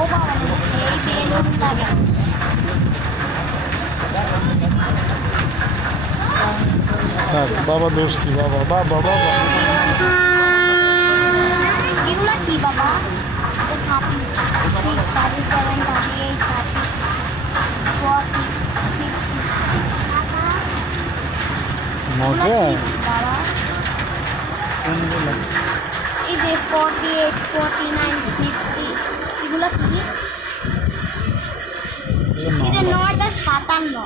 ও বাবা এই বেলুন লাগে বাবা ধরছি বাবা বাবা। বাবা এগুলো কি বাবা? Thirty six thirty seven thirty eight thirty forty মজা। এই যে forty eight forty nine fifty সাতান্ন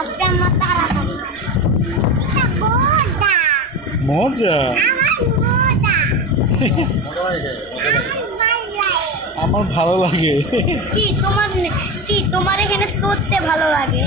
আজকে আমার তাড়াতাড়ি মজা আমার ভালো লাগে। কি তোমার কি তোমার এখানে চড়তে ভালো লাগে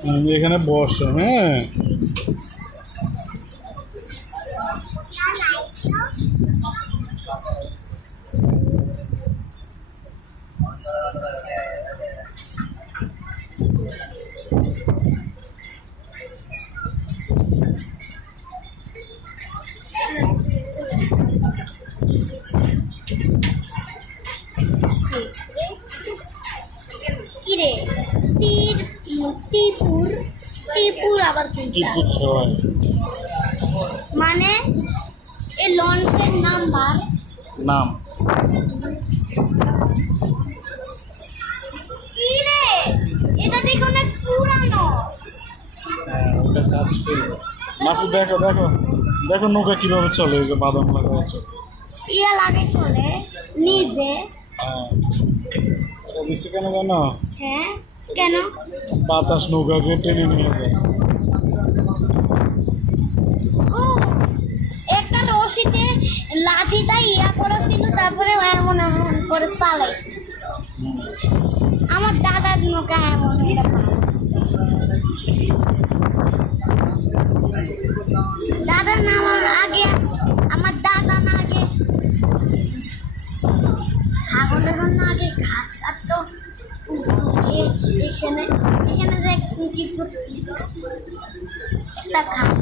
তুমি এখানে বসো হ্যাঁ। ত্রিপুর ত্রিপুর আবার কোনটা মানে এই লঞ্চের নাম্বার। নাম। কি রে? এটা দেখো অনেক পুরানো। হ্যাঁ ওটা কাজ করবে মাপু দেখো দেখো। দেখো নৌকা কীভাবে চলে এই যে বাদাম লাগা আছে। ইয়া লাগে চলে নিজে। হ্যাঁ। এটা দিচ্ছে কেন জানো? হ্যাঁ। কেন? বাতাস নৌকাকে টেনে নিয়ে যায়। একটা রশিতে লাঠিটা ইয়া করেছিল তারপরে এমন এমন করে আমার দাদার নৌকা এমন দাদার নাম এখানে এখানে দেখুন কিছু ছিল একটা ঘাস